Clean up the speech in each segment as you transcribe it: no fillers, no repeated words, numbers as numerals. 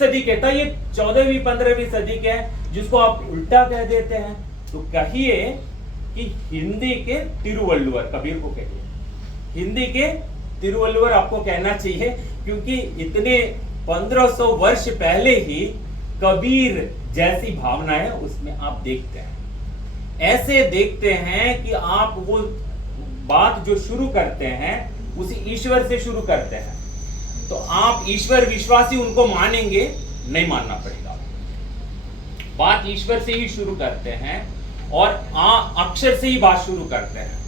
सदी के, तो ये 14वीं 15वीं सदी के है, जिसको आप उल्टा कह देते हैं। तो कहिए कि हिंदी के तिरुवल्लुवर, कबीर को कहिए हिंदी के तिरुवल्लुवर आपको कहना चाहिए, क्योंकि इतने 1500 वर्ष पहले ही कबीर जैसी भावनाएं उसमें आप देखते हैं। ऐसे देखते हैं कि आप वो बात जो शुरू करते हैं उसी ईश्वर से शुरू करते हैं, तो आप ईश्वर विश्वासी उनको मानेंगे, नहीं मानना पड़ेगा। बात ईश्वर से ही शुरू करते हैं और अक्षर से ही बात शुरू करते हैं।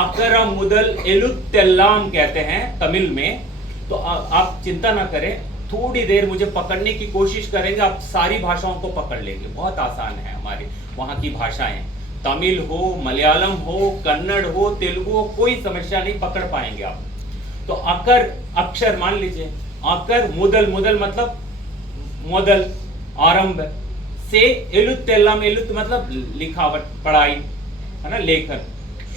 अकरम मुदल एलुत्तेल्लाम कहते हैं तमिल में। तो आप चिंता ना करें, थोड़ी देर मुझे पकड़ने की कोशिश करेंगे, आप सारी भाषाओं को पकड़ लेंगे। बहुत आसान है हमारी वहां की भाषाएं, तमिल हो, मलयालम हो, कन्नड़ हो, तेलुगु हो, कोई समस्या नहीं, पकड़ पाएंगे आप। तो अकर अक्षर मान लीजिए, अकर मुदल, मुदल मतलब मुदल आरंभ से, एलुत्तेल्लाम एलुत मतलब लिखावट, पढ़ाई है ना, लेखन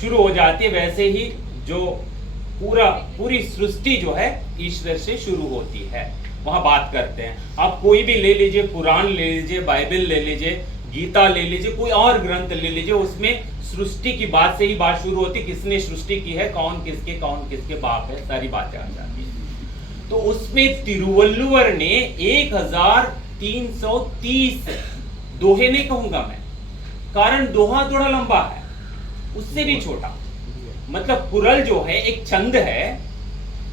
शुरू हो जाती है। वैसे ही जो पूरी सृष्टि जो है ईश्वर से शुरू होती है, वहां बात करते हैं। आप कोई भी ले लीजिए, पुराण ले लीजिए, बाइबल ले लीजिए, गीता ले लीजिए, कोई और ग्रंथ ले लीजिए, उसमें सृष्टि की बात से ही बात शुरू होती। किसने सृष्टि की है, कौन किसके बाप है, सारी बातें आ जाती है। तो उसमें तिरुवल्लुवर ने 1330 दोहे नहीं कहूंगा मैं, कारण दोहा थोड़ा लंबा है, उससे भी छोटा, मतलब कुरल जो है एक छंद है,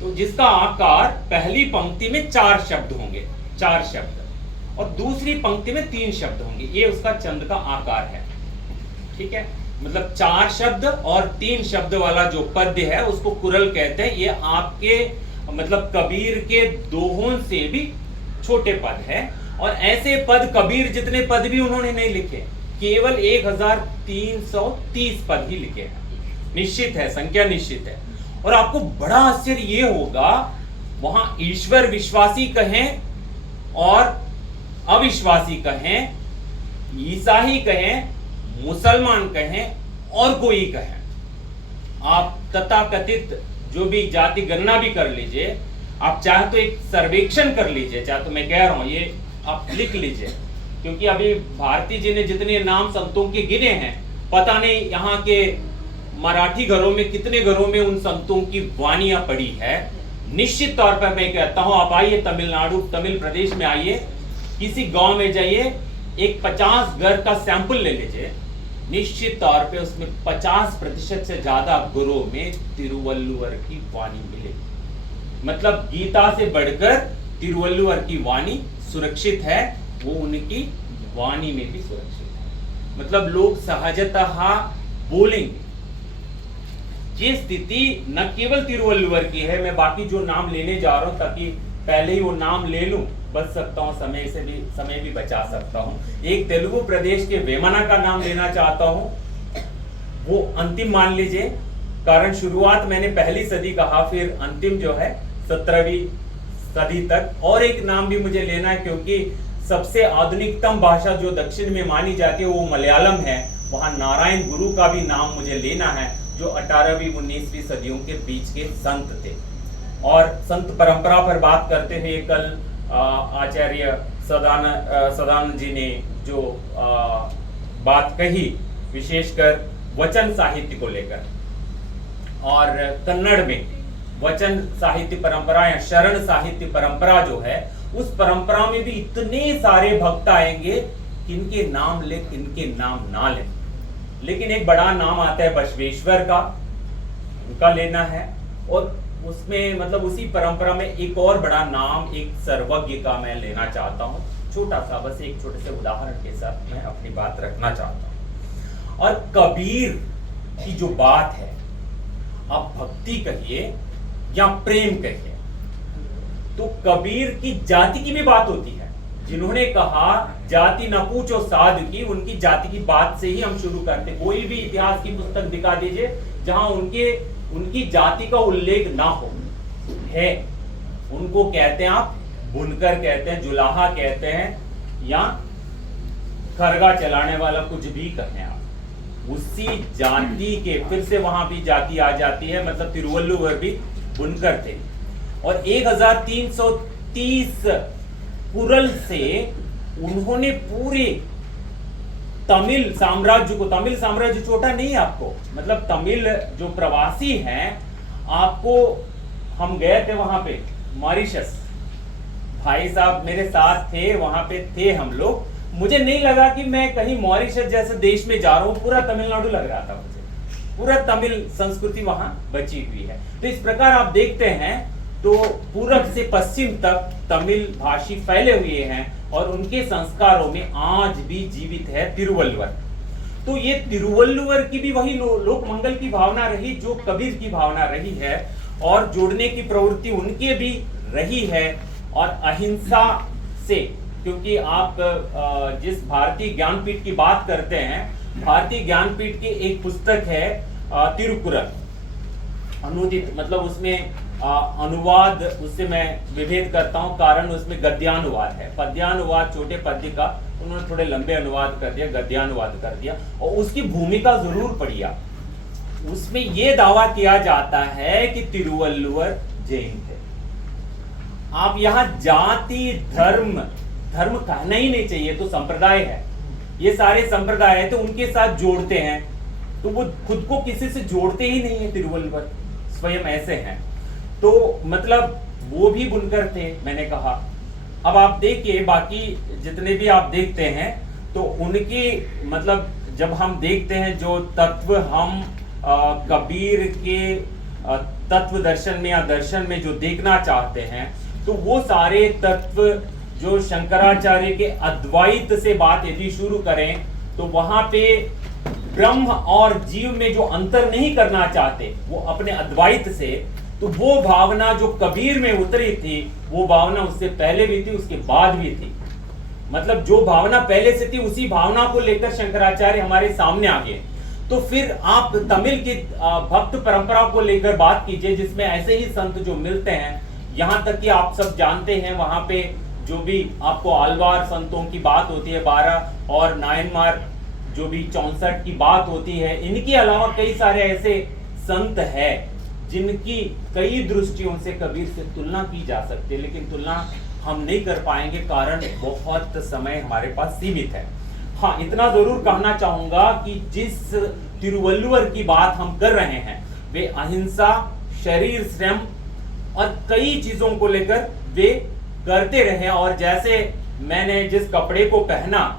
तो जिसका आकार पहली पंक्ति में 4 शब्द होंगे, 4 शब्द, और दूसरी पंक्ति में 3 शब्द होंगे। ये उसका छंद का आकार है, ठीक है। मतलब 4 शब्द और 3 शब्द वाला जो पद्य है उसको कुरल कहते हैं। ये आपके मतलब कबीर के दोहों से भी छोटे पद है, और ऐसे पद कबीर जितने पद भी उन्होंने नहीं लिखे, केवल 1330 पद ही लिखे हैं। निश्चित है, संख्या निश्चित है। और आपको बड़ा आश्चर्य ये होगा, वहां ईश्वर विश्वासी कहें और अविश्वासी कहें, ईसाई कहें, मुसलमान कहें और कोई कहें, आप तथाकथित जो भी जाति गणना भी कर लीजिए, आप चाहे तो एक सर्वेक्षण कर लीजिए, चाहे तो मैं कह रहा हूं ये आप लिख लीजिए, क्योंकि अभी भारती जी ने जितने नाम संतों के गिने हैं, पता नहीं यहाँ के मराठी घरों में कितने घरों में उन संतों की वाणियां पड़ी है। निश्चित तौर पर मैं कहता हूं, आप आइए तमिलनाडु, तमिल प्रदेश में आइए, किसी गांव में जाइए, एक 50 घर का सैंपल ले लीजिए, निश्चित तौर पे उसमें 50% से ज्यादा घरों में तिरुवल्लुवर की वाणी मिलेगी। मतलब गीता से बढ़कर तिरुवल्लुवर की वाणी सुरक्षित है, वो उनकी वाणी में भी सुरक्षित है। मतलब लोग सहजतः बोलेंगे। ये स्थिति न केवल तिरुवल्लुवर की है, मैं बाकी जो नाम लेने जा रहा हूं ताकि पहले ही वो नाम ले लूं, बच सकता हूं, समय भी बचा सकता हूं। एक तेलुगु प्रदेश के वेमना का नाम लेना चाहता हूं, वो अंतिम मान लीजिए, कारण शुरुआत मैंने पहली सदी कहा, फिर अंतिम जो है 17वीं सदी तक। और एक नाम भी मुझे लेना है, क्योंकि सबसे आधुनिकतम भाषा जो दक्षिण में मानी जाती है वो मलयालम है। वहां नारायण गुरु का भी नाम मुझे लेना है, जो 18वीं 19वीं सदियों के बीच के संत थे। और संत परंपरा पर बात करते हुए कल आचार्य सदानंद जी ने जो बात कही, विशेषकर वचन साहित्य को लेकर, और कन्नड़ में वचन साहित्य परंपरा या शरण साहित्य परंपरा जो है, उस परंपरा में भी इतने सारे भक्त आएंगे, किनके नाम ले किनके नाम ना ले, लेकिन एक बड़ा नाम आता है बसवेश्वर का, उनका लेना है। और उसमें मतलब उसी परंपरा में एक और बड़ा नाम, एक सर्वज्ञ का मैं लेना चाहता हूं, छोटा सा, बस एक छोटे से उदाहरण के साथ मैं अपनी बात रखना चाहता हूं। और कबीर की जो बात है, आप भक्ति कहिए या प्रेम कहिए, तो कबीर की जाति की भी बात होती है। जिन्होंने कहा जाति न पूछो साधु की, उनकी जाति की बात से ही हम शुरू करते। कोई भी इतिहास की पुस्तक दिखा दीजिए जहां उनकी जाति का उल्लेख ना हो, है उनको कहते हैं आप बुनकर कहते हैं, जुलाहा कहते हैं, या खरगा चलाने वाला, कुछ भी कहें आप, उसी जाति के फिर से वहां भी जाति आ जाती है। मतलब तिरुवल्लुवर भी बुनकर थे। और 1330 पुरल से उन्होंने पूरे तमिल साम्राज्य छोटा नहीं है आपको, मतलब तमिल जो प्रवासी हैं, आपको हम गए थे वहां पे मॉरिशस, भाई साहब मेरे साथ थे, वहां पे थे हम लोग। मुझे नहीं लगा कि मैं कहीं मॉरिशस जैसे देश में जा रहा हूं, पूरा तमिलनाडु लग रहा था मुझे, पूरा तमिल संस्कृति वहां बची हुई है। तो इस प्रकार आप देखते हैं तो पूरब से पश्चिम तक तमिल भाषी फैले हुए हैं और उनके संस्कारों में आज भी जीवित है तिरुवल्लुवर। तो ये तिरुवल्लुवर की भी वही लोक मंगल की भावना रही जो कबीर की भावना रही है, और जोड़ने की प्रवृत्ति उनके भी रही है, और अहिंसा से, क्योंकि आप जिस भारतीय ज्ञानपीठ की बात करते हैं, भारतीय ज्ञानपीठ की एक पुस्तक है तिरुकुरल, अनुदित, मतलब उसमें अनुवाद, उससे मैं विभेद करता हूं, कारण उसमें गद्यानुवाद है, पद्यानुवाद छोटे पद्य का उन्होंने थोड़े लंबे अनुवाद कर दिया, गद्यानुवाद कर दिया, और उसकी भूमिका जरूर पढ़िए। उसमें यह दावा किया जाता है कि तिरुवल्लुवर जैन थे। आप यहां जाति धर्म कहना ही नहीं चाहिए, तो संप्रदाय है, ये सारे संप्रदाय है, तो उनके साथ जोड़ते हैं, तो वो खुद को किसी से जोड़ते ही नहीं है। तिरुवल्लुवर स्वयं ऐसे हैं, तो मतलब वो भी बुनकर थे, मैंने कहा। अब आप देखिए बाकी जितने भी आप देखते हैं, तो उनकी मतलब जब हम देखते हैं जो तत्व हम कबीर के तत्व दर्शन में या दर्शन में जो देखना चाहते हैं, तो वो सारे तत्व जो शंकराचार्य के अद्वैत से बात यदि शुरू करें, तो वहां पे ब्रह्म और जीव में जो अंतर नहीं करना चाहते वो अपने अद्वैत से, तो वो भावना जो कबीर में उतरी थी, वो भावना उससे पहले भी थी, उसके बाद भी थी। मतलब जो भावना पहले से थी उसी भावना को लेकर शंकराचार्य हमारे सामने आ गए। तो फिर आप तमिल की भक्त परंपरा को लेकर बात कीजिए, जिसमें ऐसे ही संत जो मिलते हैं, यहां तक कि आप सब जानते हैं वहां पे जो भी आपको आलवार संतों की बात होती है 12 और नायनमार जो भी 64 की बात होती है, इनके अलावा कई सारे ऐसे संत हैं जिनकी कई दृष्टियों से कबीर से तुलना की जा सकती है, लेकिन तुलना हम नहीं कर पाएंगे, कारण बहुत समय हमारे पास सीमित है। हाँ, इतना जरूर कहना चाहूंगा कि जिस तिरुवल्लुवर की बात हम कर रहे हैं, वे अहिंसा, शरीर श्रम और कई चीजों को लेकर वे करते रहे। और जैसे मैंने जिस कपड़े को पहना,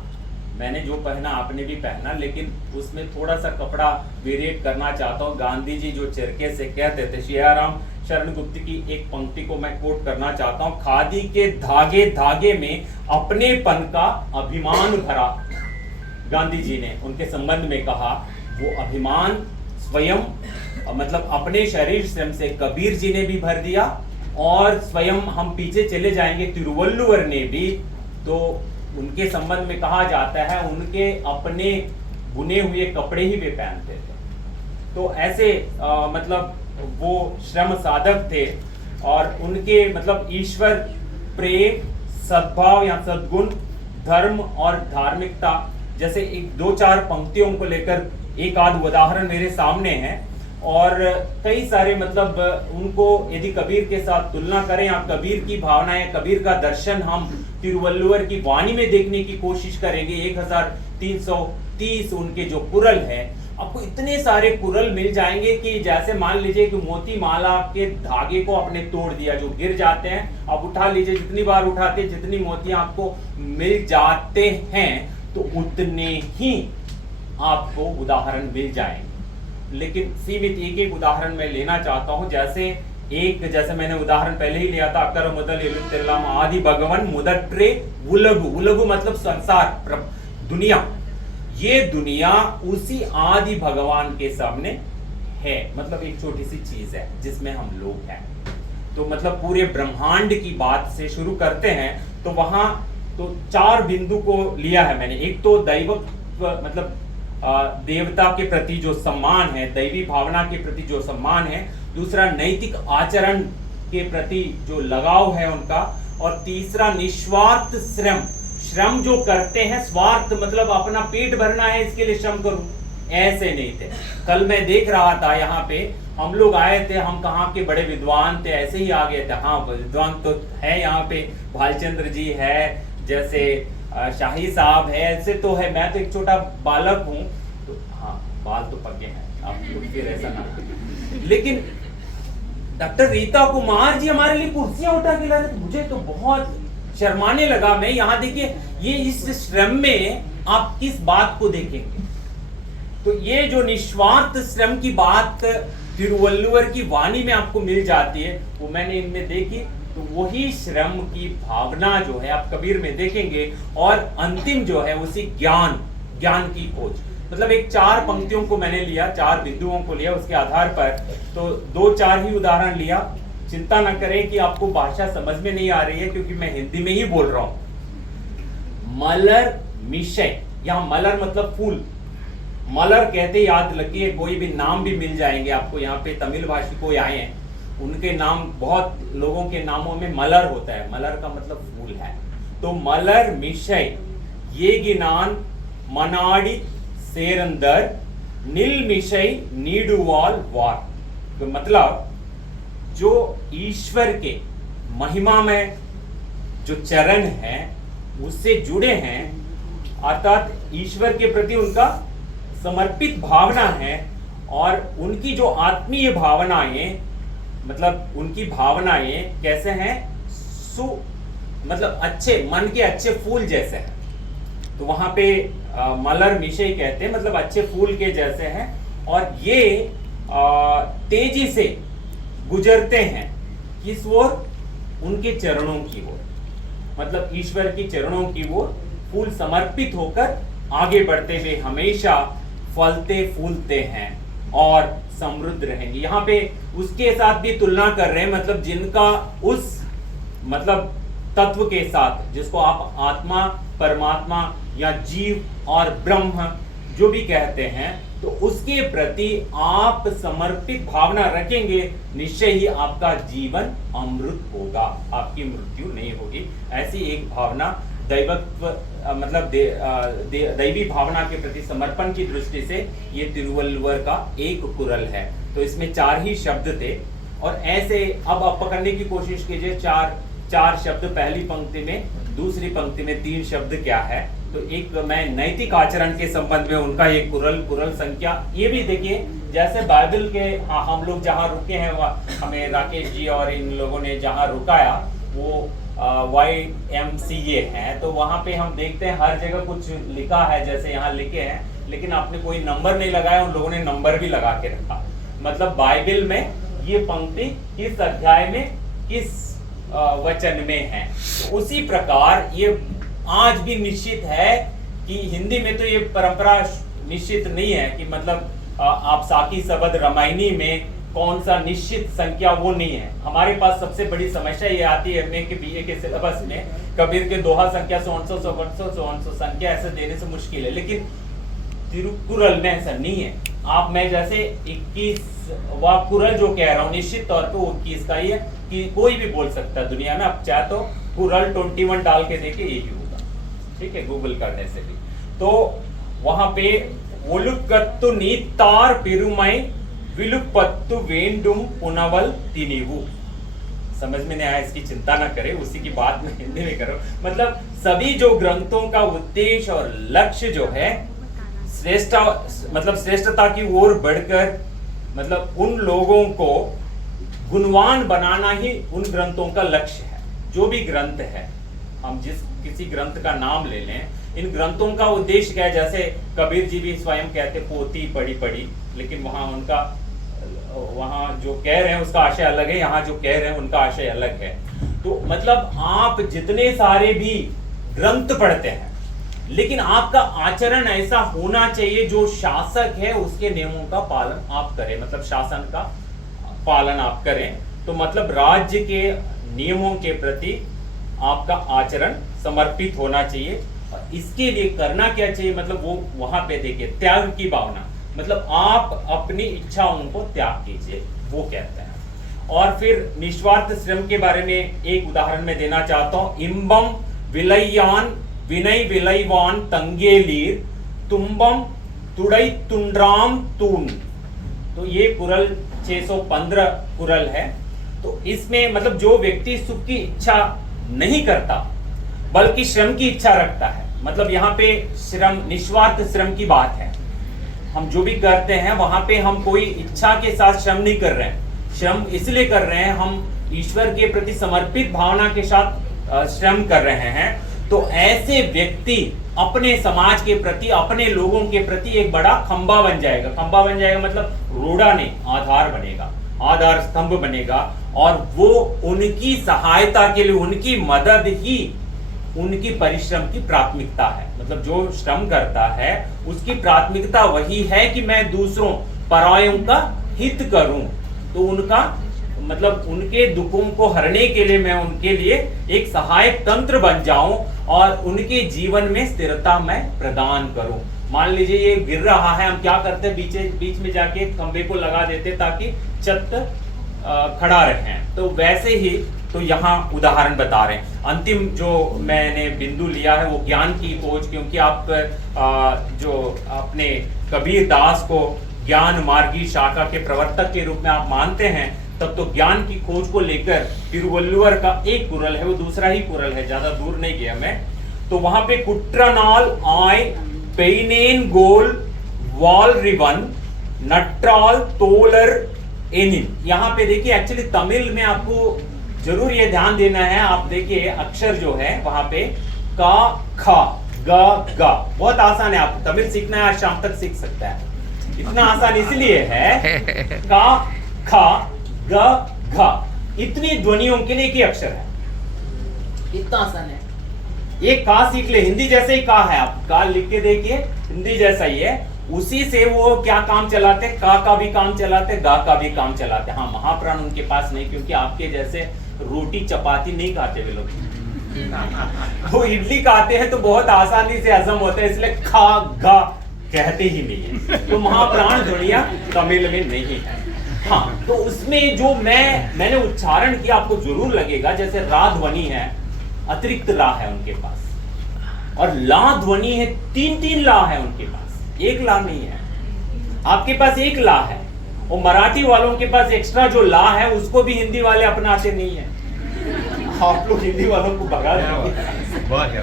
मैंने जो पहना आपने भी पहना, लेकिन उसमें थोड़ा सा कपड़ा वेरिएट करना चाहता हूँ। गांधी जी जो चरखे से कहते थे, सियाराम शरण गुप्त की एक पंक्ति को मैं कोट करना चाहता हूँ, खादी के धागे धागे में अपनेपन का अभिमान भरा। गांधी जी ने उनके संबंध में कहा, वो अभिमान स्वयं मतलब अपने शरीर श्रम से कबीर जी ने भी भर दिया, और स्वयं हम पीछे चले जाएंगे तिरुवल्लुवर ने भी, तो उनके संबंध में कहा जाता है उनके अपने बुने हुए कपड़े ही वे पहनते थे। तो ऐसे मतलब वो श्रम साधक थे, और उनके मतलब ईश्वर प्रेम, सद्भाव या सद्गुण, धर्म और धार्मिकता, जैसे एक 2-4 पंक्तियों को लेकर एक आध उदाहरण मेरे सामने है, और कई सारे मतलब उनको यदि कबीर के साथ तुलना करें, या कबीर की भावनाएं, कबीर का दर्शन हम तिरुवल्लुवर की वाणी में देखने की कोशिश करेंगे, 1330 उनके जो कुरल है, आपको इतने सारे कुरल मिल जाएंगे कि जैसे मान लीजिए कि मोती माला के धागे को आपने तोड़ दिया, जो गिर जाते हैं, आप उठा लीजिए, जितनी बार उठाते जितनी मोतियां आपको मिल जाते हैं, तो उतने ही आपको उदाहरण मिल जाएंगे। लेकिन सीमित एक उदाहरण मैं लेना चाहता हूं, जैसे मैंने उदाहरण पहले ही लिया था, अकर मुदल आदि भगवान मुदट्रे उलगु, उलगु मतलब संसार, दुनिया, ये दुनिया उसी आदि भगवान के सामने है, मतलब एक छोटी सी चीज है जिसमें हम लोग हैं। तो मतलब पूरे ब्रह्मांड की बात से शुरू करते हैं, तो वहां तो 4 बिंदु को लिया है मैंने। एक तो दैवत्व मतलब देवता के प्रति जो सम्मान है, दैवी भावना के प्रति जो सम्मान है, दूसरा नैतिक आचरण के प्रति जो लगाव है उनका, और तीसरा निस्वार्थ श्रम जो करते हैं, स्वार्थ मतलब अपना पेट भरना है इसके लिए श्रम करूं, ऐसे नहीं थे। कल मैं देख रहा था यहाँ पे हम लोग आए थे, हम कहाँ के बड़े विद्वान थे, ऐसे ही आ गए थे। हाँ, विद्वान तो है यहाँ पे, भालचंद्र जी है, जैसे शाही साहब है, ऐसे तो है। मैं तो एक छोटा बालक हूँ, तो हाँ बाल तो पके हैं, आप लोग फिर ऐसा ना। लेकिन डॉक्टर रीता कुमार जी हमारे लिए कुर्सियां उठा के ला रहे थे, मुझे तो बहुत शर्माने लगा। मैं यहाँ देखिए, ये इस श्रम में आप किस बात को देखेंगे, तो ये जो निस्वार्थ श्रम की बात तिरुवल्लुवर की वाणी में आपको मिल जाती है, वो मैंने इनमें देखी। तो वही श्रम की भावना जो है आप कबीर में देखेंगे, और अंतिम जो है उसी ज्ञान की खोज। मतलब एक 4 पंक्तियों को मैंने लिया, 4 बिंदुओं को लिया, उसके आधार पर तो 2-4 ही उदाहरण लिया। चिंता न करें कि आपको भाषा समझ में नहीं आ रही है, क्योंकि मैं हिंदी में ही बोल रहा हूं। मलर मिशय, यहां मलर मतलब फूल, मलर कहते याद रखिए। कोई भी नाम भी मिल जाएंगे आपको, यहाँ पे तमिल भाषी कोई आए हैं, उनके नाम, बहुत लोगों के नामों में मलर होता है, मलर का मतलब फूल है। तो मलर मिशय ये गिनान मनाड़ी सेरंदर नील मिशय नीडुवाल वार। तो मतलब जो ईश्वर के महिमा में जो चरण हैं उससे जुड़े हैं, अर्थात ईश्वर के प्रति उनका समर्पित भावना है, और उनकी जो आत्मीय भावनाएं, मतलब उनकी भावनाएं कैसे हैं, मतलब अच्छे मन के अच्छे फूल जैसे हैं। तो वहां पे मलर मिशय कहते हैं, मतलब अच्छे फूल के जैसे हैं, और ये तेजी से गुजरते हैं किस ओर, उनके चरणों की ओर, मतलब ईश्वर की चरणों की ओर फूल समर्पित होकर आगे बढ़ते हुए हमेशा फलते फूलते हैं और समृद्ध रहेंगे। यहाँ पे उसके साथ भी तुलना कर रहे हैं, मतलब जिनका उस मतलब तत्व के साथ, जिसको आप आत्मा, परमात्मा या जीव और ब्रह्म जो भी कहते हैं, तो उसके प्रति आप समर्पित भावना रखेंगे, निश्चय ही आपका जीवन अमृत होगा, आपकी मृत्यु नहीं होगी। ऐसी एक भावना दैवत्व, मतलब दैवी भावना के प्रति समर्पण की दृष्टि से ये तिरुवल्लुवर का एक कुरल है। तो इसमें 4 ही शब्द थे, और ऐसे अब आप पकड़ने की कोशिश कीजिए। 4 शब्द पहली पंक्ति में, दूसरी पंक्ति में 3 शब्द क्या है। तो एक मैं नैतिक आचरण के संबंध में उनका एक कुरल संख्या, ये भी देखिए जैसे बाइबल के, हम लोग जहाँ रुके हैं, हमें राकेश जी और इन लोगों ने जहाँ रुकाया वो YMCA है, तो वहां पे हम देखते हैं हर जगह कुछ लिखा है, जैसे यहाँ लिखे हैं, लेकिन आपने कोई नंबर नहीं लगाया, उन लोगों ने नंबर भी लगा के रखा। मतलब बाइबल में ये पंक्ति किस अध्याय में, किस वचन में है। तो उसी प्रकार ये आज भी निश्चित है कि हिंदी में तो ये परंपरा निश्चित नहीं है कि मतलब आप साकी शब्द रामायणी में कौन सा निश्चित संख्या, वो नहीं है। हमारे पास सबसे बड़ी समस्या ये आती है MA के BA के सिलेबस में, कबीर के दोहा संख्या 100 संख्या ऐसे देने से मुश्किल है, लेकिन तिरुकुरल में ऐसा नहीं है। आप, मैं जैसे 21वां कुरल जो कह रहा हूँ, निश्चित तौर पे 21 का ही है, कि कोई भी बोल सकता है दुनिया में। आप चाहे तो कुरल 21 डाल के देखे, यही होगा, ठीक है, गूगल करने से भी। तो वहां पे ओलुकत्तु नीतार पेरुमई विलुपत्तु वेंडुम पुनवल तिनिवु। समझ में नहीं आया, इसकी चिंता ना करें, उसी की बात मैं हिंदी में कर रहा हूं। मतलब सभी जो ग्रंथों का उद्देश्य और लक्ष्य जो है श्रेष्ठता की ओर बढ़कर, मतलब उन लोगों को गुणवान बनाना ही उन ग्रंथों का लक्ष्य है। जो भी ग्रंथ है, हम जिस किसी ग्रंथ का नाम ले लें, इन ग्रंथों का उद्देश्य क्या है। जैसे कबीर जी भी स्वयं कहते पोती पढ़ी, लेकिन वहां जो कह रहे हैं उसका आशय अलग है, यहाँ जो कह रहे हैं उनका आशय अलग है। तो मतलब आप जितने सारे भी ग्रंथ पढ़ते हैं, लेकिन आपका आचरण ऐसा होना चाहिए जो शासक है उसके नियमों का पालन आप करें, मतलब शासन का पालन आप करें। तो मतलब राज्य के नियमों के प्रति आपका आचरण समर्पित होना चाहिए। इसके लिए करना क्या चाहिए, मतलब वो वहां पे देखिए त्याग की भावना, मतलब आप अपनी इच्छाओं को त्याग कीजिए, वो कहते हैं। और फिर निस्वार्थ श्रम के बारे में एक उदाहरण मैं देना चाहता हूं। इम्बम विलय्यान विनय विलयवान तंगेलीर तुम्बम तुड़ई तुंड्राम तून। तो ये कुरल 615 कुरल है। तो इसमें मतलब जो व्यक्ति सुख की इच्छा नहीं करता बल्कि श्रम की इच्छा रखता है, मतलब यहाँ पे श्रम निस्वार्थ श्रम की बात है। हम जो भी करते हैं वहां पे हम कोई इच्छा के साथ श्रम नहीं कर रहे हैं, श्रम इसलिए कर रहे हैं हम ईश्वर के प्रति समर्पित भावना के साथ श्रम कर रहे हैं। तो ऐसे व्यक्ति अपने समाज के प्रति, अपने लोगों के प्रति एक बड़ा खंबा बन जाएगा। खंबा बन जाएगा मतलब रोड़ा नहीं, आधार बनेगा, आधार स्तंभ बनेगा, और वो उनकी सहायता के लिए, उनकी मदद ही उनकी परिश्रम की प्राथमिकता है। मतलब जो श्रम करता है उसकी प्राथमिकता वही है कि मैं दूसरों परायों का हित करूं। तो उनका मतलब उनके दुखों को हरने के लिए मैं उनके लिए एक सहायक तंत्र बन जाऊं और उनके जीवन में स्थिरता मैं प्रदान करूं। मान लीजिए ये गिर रहा है, हम क्या करते हैं, बीच में जाके खंबे को लगा देते ताकि छत खड़ा रहे। तो वैसे ही तो यहाँ उदाहरण बता रहे हैं। अंतिम जो मैंने बिंदु लिया है वो ज्ञान की खोज, क्योंकि आप जो अपने कबीर दास को ज्ञान मार्गी शाखा के प्रवर्तक के रूप में आप मानते हैं, तब तो ज्ञान की खोज को लेकर तिरुवल्लुवर का एक कुरल है, वो दूसरा ही कुरल है, ज्यादा दूर नहीं गया मैं। तो वहां पे कुट्रनाल आय पेनेन गोल वॉल रिवन नट्राल तोलर एनिन। यहाँ पे देखिए एक्चुअली तमिल में आपको जरूर ये ध्यान देना है। आप देखिए अक्षर जो है वहां पे का खा ग गा, बहुत आसान है। आप तमिल सीखना है आज शाम तक सीख सकता है, इतना आसान इसलिए है। का खा ग घा, इतनी ध्वनियों के लिए एक ही अक्षर है, इतना आसान है। ये का सीख ले, हिंदी जैसे ही का है, आप का लिख के देखिए, हिंदी जैसा ही है। उसी से वो क्या काम चलाते, का भी काम चलाते, गा का भी काम चलाते। हाँ, महाप्राण उनके पास नहीं, क्योंकि आपके जैसे रोटी चपाती नहीं खाते वे लोग। वो इडली खाते हैं तो बहुत आसानी से हजम होता है, इसलिए खा गा कहते ही नहीं है। तो महाप्राण ध्वनिया तमिल में नहीं है। हाँ, तो उसमें जो मैंने उच्चारण किया आपको जरूर लगेगा, जैसे रा ध्वनि है, अतिरिक्त ला है उनके पास, और ला ध्वनि है, तीन ला है उनके पास, एक ला नहीं है। आपके पास एक ला है, और मराठी वालों के पास एक्स्ट्रा जो ला है उसको भी हिंदी वाले अपनाते नहीं है। आप लोग हिंदी वालों को भगा देंगे।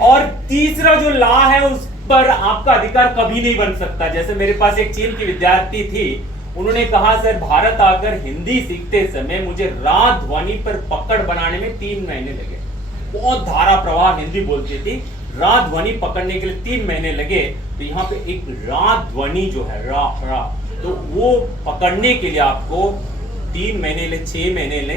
और तीसरा जो ला है उस पर आपका अधिकार कभी नहीं बन सकता। जैसे मेरे पास एक चीन की विद्यार्थी थी, उन्होंने कहा सर भारत आकर हिंदी सीखते समय मुझे रा ध्वनि पर पकड़ बनाने में 3 महीने लगे। बहुत धारा प्रवाह हिंदी बोलती थी, रा ध्वनि पकड़ने के लिए 3 महीने लगे। तो यहाँ पे एक रा ध्वनि जो है रा, तो वो पकड़ने के लिए आपको 3 महीने ले, 6 महीने ले,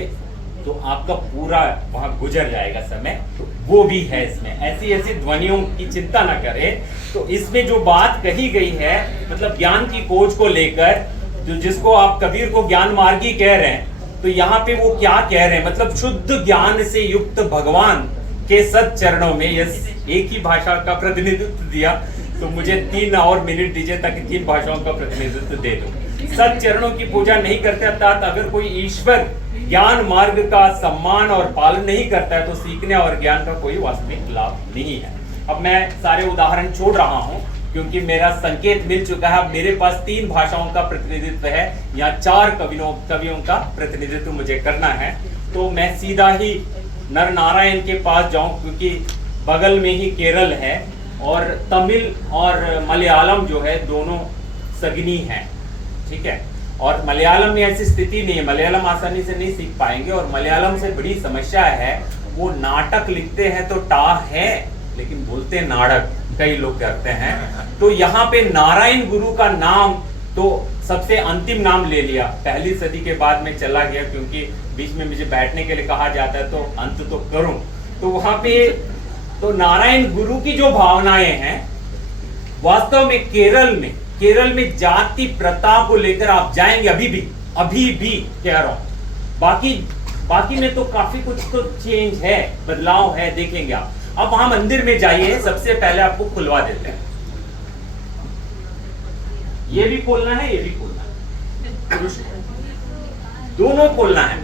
तो आपका पूरा वहां गुजर जाएगा समय। तो वो भी है इसमें, ऐसी ऐसी ध्वनियों की चिंता ना करें। तो इसमें जो बात कही गई है, मतलब ज्ञान की खोज को लेकर, जो जिसको आप कबीर को ज्ञान मार्गी कह रहे हैं, तो यहाँ पे वो क्या कह रहे हैं, मतलब शुद्ध ज्ञान से युक्त भगवान के सत चरणों में, यस एक ही भाषा का प्रतिनिधित्व दिया, तो मुझे 3 और मिनट दीजिए ताकि 3 भाषाओं का प्रतिनिधित्व दे दूं। सत चरणों की पूजा नहीं करते, अर्थात अगर कोई ईश्वर ज्ञान मार्ग का सम्मान और पालन नहीं करता है तो सीखने और ज्ञान का कोई वास्तविक लाभ नहीं है। अब मैं सारे उदाहरण छोड़ रहा हूं क्योंकि मेरा संकेत मिल चुका है। अब मेरे पास 3 भाषाओं का प्रतिनिधित्व है, या 4 कवियों का प्रतिनिधित्व मुझे करना है। तो मैं सीधा ही नर नारायण के पास जाऊं, क्योंकि बगल में ही केरल है, और तमिल और मलयालम जो है दोनों सगनी है, ठीक है। और मलयालम में ऐसी स्थिति नहीं है, मलयालम आसानी से नहीं सीख पाएंगे। और मलयालम से बड़ी समस्या है, वो नाटक लिखते हैं तो टा है लेकिन बोलते नाटक, कई लोग करते हैं। तो यहाँ पे नारायण गुरु का नाम तो सबसे अंतिम नाम ले लिया, 1ली सदी के बाद में चला गया, क्योंकि बीच में मुझे बैठने के लिए कहा जाता है तो अंत तो करूं। तो वहां पे तो नारायण गुरु की जो भावनाएं हैं, वास्तव में केरल में जाति प्रथा को लेकर आप जाएंगे, अभी भी कह रहा हूं। बाकी में तो काफी कुछ तो चेंज है, बदलाव है, देखेंगे आप। अब वहां मंदिर में जाइए, सबसे पहले आपको खुलवा देते हैं, ये भी खोलना है, ये भी खोलना है, दोनों खोलना है।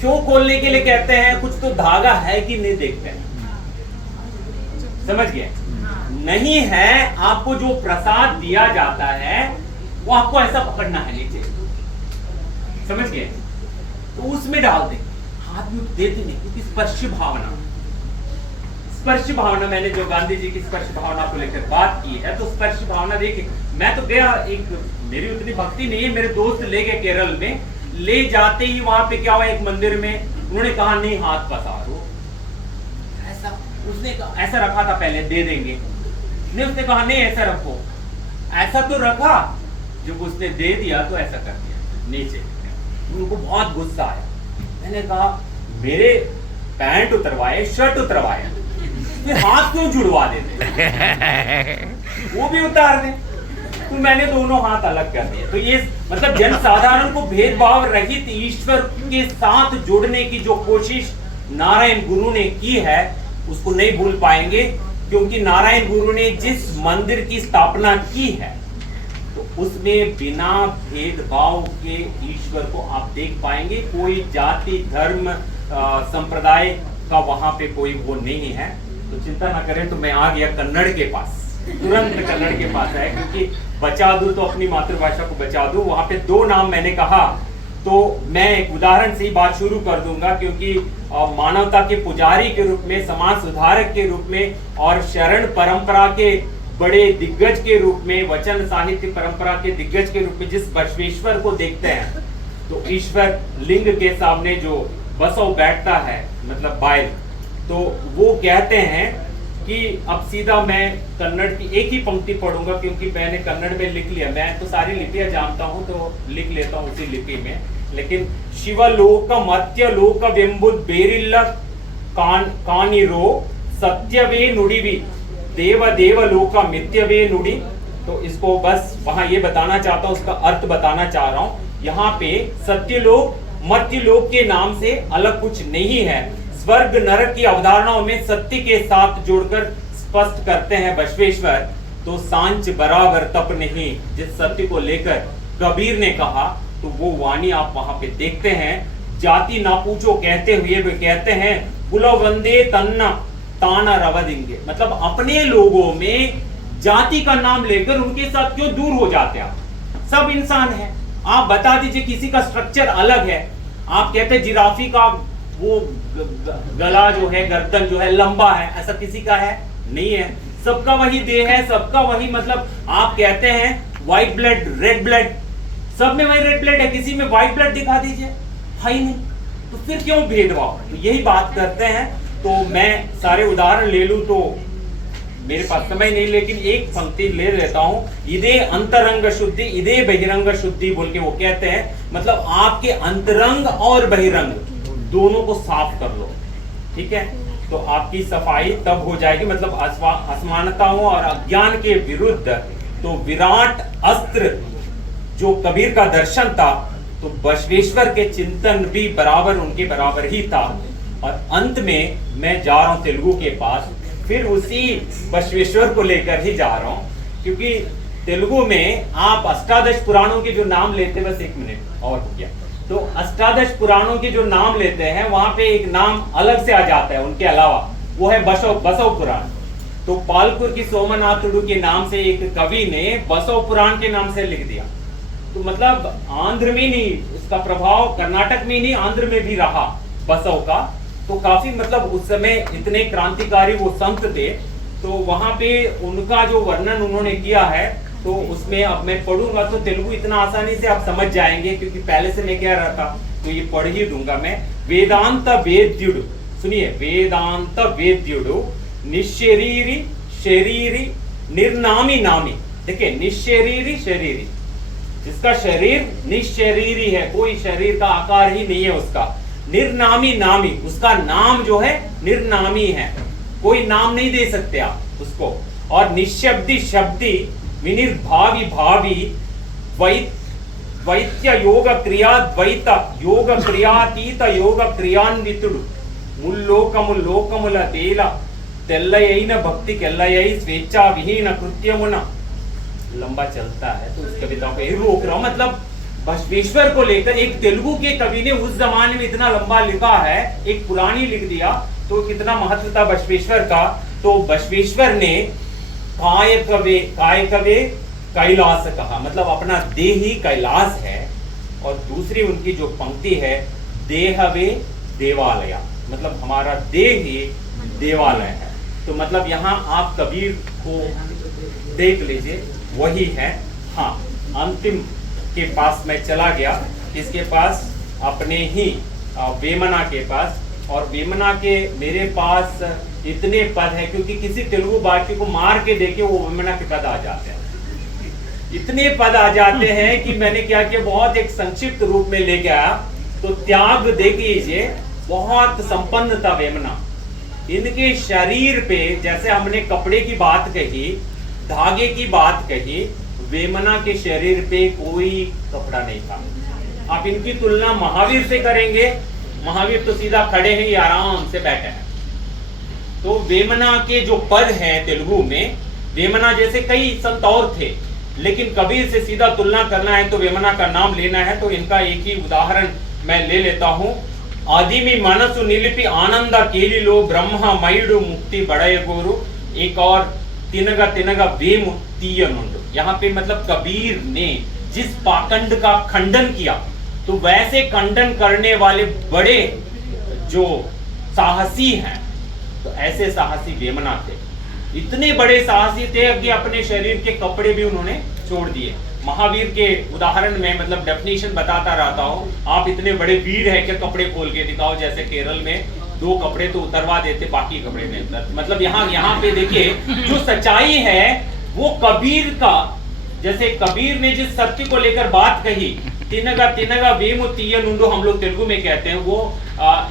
क्यों खोलने के लिए कहते हैं, कुछ तो धागा है कि नहीं देखते हैं, समझ गए? नहीं है, आपको जो प्रसाद दिया जाता है वो आपको ऐसा पकड़ना है नीचे, समझ गए? तो उसमें डाल दे, हाथ में देते नहीं, क्योंकि स्पर्श भावना, स्पर्श भावना, मैंने जो गांधी जी की स्पर्श भावना को लेकर बात की है, तो स्पर्श भावना देखिए, मैं तो गया, एक मेरी उतनी भक्ति नहीं है, मेरे दोस्त ले गए केरल में, ले जाते ही वहां पे क्या हुआ, एक मंदिर में उन्होंने कहा नहीं हाथ पसारो, ऐसा उसने ऐसा रखा था पहले, दे देंगे नहीं, उसने कहा नहीं ऐसा रखो, ऐसा तो रखा, जब उसने दे दिया तो ऐसा कर दिया नीचे, उनको बहुत गुस्सा आया। मैंने कहा मेरे पैंट उतरवाए, शर्ट उतरवाए, फिर हाथ क्यों जुड़वा देते, वो भी उतार दे, तो मैंने दोनों हाथ अलग कर दिए। तो ये मतलब जनसाधारण को भेदभाव रहित ईश्वर के साथ जोड़ने की जो कोशिश नारायण गुरु ने की है, उसको नहीं भूल पाएंगे, क्योंकि नारायण गुरु ने जिस मंदिर की स्थापना की है, तो उसमें बिना भेदभाव के ईश्वर को आप देख पाएंगे। कोई जाति धर्म संप्रदाय का वहां पे कोई वो नहीं है। तो चिंता ना करें। तो मैं आ गया कन्नड़ के पास, तुरंत कन्नड़ के पास है, क्योंकि बचा दूं तो अपनी मातृभाषा को बचा दूं। वहां पे दो नाम मैंने कहा, तो मैं एक उदाहरण से ही बात शुरू कर दूंगा, क्योंकि मानवता के पुजारी के रूप में, समाज सुधारक के रूप में और शरण परंपरा के बड़े दिग्गज के रूप में, वचन साहित्य परंपरा के दिग्गज के रूप में जिस बसवेश्वर को देखते हैं, तो ईश्वर लिंग के सामने जो बसव बैठता है, मतलब बाइल, तो वो कहते हैं कि अब सीधा मैं कन्नड़ की एक ही पंक्ति पढ़ूंगा, क्योंकि मैंने कन्नड़ में लिख लिया, मैं तो सारी लिपियां जानता हूं तो लिख लेता हूं उसी लिपि में। लेकिन शिवलोक मत्यलोक वेंबुद बेरिल्ल कानिरो सत्यवे नुडिवी देव देवलोक मित्यवे नुडी। तो इसको बस वहां ये बताना चाहता हूं, उसका अर्थ बताना चाह रहा हूं। यहाँ पे सत्यलोक मत्यलोक के नाम से अलग कुछ नहीं है। स्वर्ग नरक की अवधारणाओं में सत्य के साथ जोड़कर स्पष्ट करते हैं बसवेश्वर। तो सांच बराबर तप नहीं, जिस सत्य को लेकर कबीर ने कहा, तो वो वाणी आप वहां पे देखते हैं। जाति ना पूछो कहते हुए वे कहते हैं कुलवंदे तन्ना ताना रवदिंगे, मतलब अपने लोगों में जाति का नाम लेकर उनके साथ क्यों दूर हो जाते हैं आप? सब इंसान है। आप बता दीजिए किसी का स्ट्रक्चर अलग है, आप कहते हैं जिराफी का वो गला जो है, गर्दन जो है लंबा है, ऐसा किसी का है नहीं है। सबका वही देह है, सबका वही, मतलब आप कहते हैं व्हाइट ब्लड रेड ब्लड, सब में वही रेड ब्लड है, किसी में व्हाइट ब्लड दिखा दीजिए, है ही नहीं, तो फिर क्यों भेदभाव? तो यही बात करते हैं। तो मैं सारे उदाहरण ले लूं तो मेरे पास समय नहीं, लेकिन एक पंक्ति ले लेता हूं। इदे अंतरंग शुद्धि इदे बहिरंग शुद्धि बोल के वो कहते हैं, मतलब आपके अंतरंग और बहिरंग दोनों को साफ कर लो, ठीक है, तो आपकी सफाई तब हो जाएगी। मतलब असमानताओं और अज्ञान के विरुद्ध तो विराट अस्त्र जो कबीर का दर्शन था, तो बसवेश्वर के चिंतन भी बराबर उनके बराबर ही था। और अंत में मैं जा रहा हूं तेलुगु के पास, फिर उसी बसवेश्वर को लेकर ही जा रहा हूं, क्योंकि तेलुगु में आप अष्टादश पुराणों के जो नाम लेते हैं, बस एक मिनट और हो गया, तो अष्टादश पुराणों के जो नाम लेते हैं वहां पे एक नाम अलग से आ जाता है उनके अलावा, वो है बसव पुराण। तो पालपुर की सोमनाथुडु के नाम से एक कवि ने बसव पुराण के नाम से लिख दिया। तो मतलब आंध्र में नहीं, उसका प्रभाव कर्नाटक में नहीं, आंध्र में भी रहा बसव का। तो काफी मतलब उस समय इतने क्रांतिकारी वो संत थे, तो वहां पे उनका जो वर्णन उन्होंने किया है, तो उसमें अब मैं पढ़ूंगा तो तेलुगु इतना आसानी से आप समझ जाएंगे, क्योंकि पहले से मैं कह रहा था, तो ये पढ़ ही दूंगा मैं। वेदांत वेद्युडु, सुनिए, वेदांत वेद्युडु निशरीरी शरीरी निर्नामी नामी। देखिए निशरीरी शरीरी, जिसका शरीर निशरीरी है, कोई शरीर का आकार ही नहीं है उसका। निर्नामी नामी, उसका नाम जो है निर्नामी है, कोई नाम नहीं दे सकते आप उसको। और निशब्दी शब्दी विनिर्भावी भावी वैत्य योग क्रिया द्वैत योग क्रियातीत योग क्रियान्वितुडु मुल्लोकमुल तेल तेल्लयैन भक्ति केल्लयै स्वेच्छा विहीन कृत्यमुन। लंबा चलता है तो उस कविता को यही रोक रहा हूं। मतलब बसवेश्वर को लेकर एक तेलुगु के कवि ने उस जमाने में इतना लंबा लिखा है, एक पुरानी लिख दिया, तो कितना महत्व था बसवेश्वर का। तो बसवेश्वर ने कायकवे कैलास कहा, मतलब अपना देह ही कैलाश है। और दूसरी उनकी जो पंक्ति है, देहवे देवालया, मतलब हमारा देह ही देवालय है। तो मतलब यहाँ आप कबीर को देख लीजिए, वही है। हाँ, अंतिम के पास मैं चला गया, किसके पास? अपने ही वेमना के पास। और वेमना के मेरे पास इतने पद है, क्योंकि किसी तेलुगु वाक्य को मार के देखे वो वेमना के पद आ जाते हैं, इतने पद आ जाते हैं कि मैंने क्या किया, बहुत एक संक्षिप्त रूप में लेके आया। तो त्याग देख लीजिए, बहुत संपन्न था वेमना। इनके शरीर पे, जैसे हमने कपड़े की बात कही, धागे की बात कही, वेमना के शरीर पे कोई कपड़ा नहीं था। आप इनकी तुलना महावीर से करेंगे, महावीर तो सीधा खड़े हैं, ये आराम से बैठे हैं। तो वेमना के जो पद हैं तेलुगु में, वेमना जैसे कई संत और थे, लेकिन कबीर से सीधा तुलना करना है तो वेमना का नाम लेना है। तो इनका एक ही उदाहरण मैं ले लेता हूं। आदिमी मनसु निलिपि आनंद केलिलो ब्रह्म मयुडु मुक्ति बड़य गोरु, एक और तिनगा तिनगा वेमु तीयनुंडु। यहाँ पे मतलब कबीर ने जिस पाखंड का खंडन किया, तो वैसे खंडन करने वाले बड़े जो साहसी हैं, तो ऐसे साहसी वेमना थे। इतने बड़े साहसी थे कि अपने शरीर के कपड़े भी उन्होंने छोड़ दिए। महावीर के उदाहरण में मतलब डेफिनेशन बताता रहता हूँ। आप इतने बड़े वीर हैं कि कपड़े खोल के दिखाओ, जैसे केरल में 2 कपड़े तो उतरवा देते, बाकी कपड़े नहीं उतर। मतलब यहाँ पे देखिए, जो सच्चाई है वो कबीर का, जैसे कबीर ने जिस सत्य को लेकर बात कही, तिनगा तिनगा वेमु तीयनुंडु हम लोग तेलुगु में कहते हैं, वो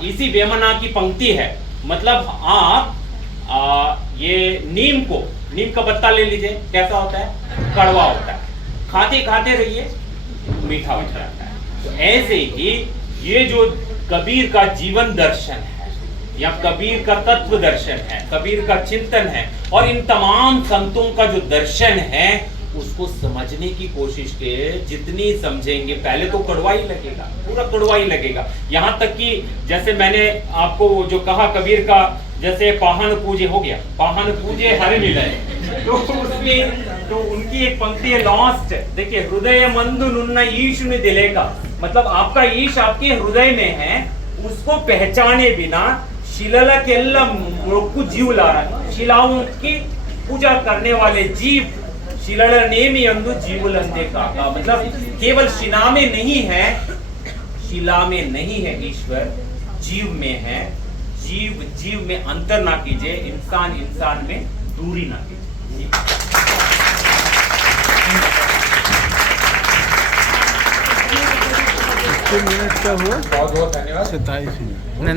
इसी वेमना की पंक्ति है। मतलब आप ये नीम का पत्ता ले लीजिए, कैसा होता है? कड़वा होता है, खाते खाते रहिए, मीठा हो जाता है। तो ऐसे ही ये जो कबीर का जीवन दर्शन है, या कबीर का तत्व दर्शन है, कबीर का चिंतन है, और इन तमाम संतों का जो दर्शन है, उसको समझने की कोशिश के, जितनी समझेंगे, पहले तो कड़वा ही लगेगा, पूरा कड़वा ही लगेगा। यहाँ तक कि जैसे मैंने आपको जो कहा कबीर का, जैसे पाहन पूजे हो गया, पाहन पूजे हर मिले, तो उसमें तो उनकी एक पंक्ति है लास्ट, देखिए, हृदय मंदु नुन्न ईशुनि दिलेगा, मतलब आपका ईश आपके हृदय में है, उसको पहचाने बिना शिलला केल्ला मोक्कु जीवलारा, शिलाओं की पूजा करने वाले जीव शिलला नेमि अंदु जीवलंदे का, मतलब केवल शिला में नहीं है, शिला में नहीं है ईश्वर, जीव में है। जीव में अंतर ना कीजिए, इंसान में दूरी ना कीजिए। मिनट का हुआ, बहुत बहुत धन्यवाद। 27 मिनट।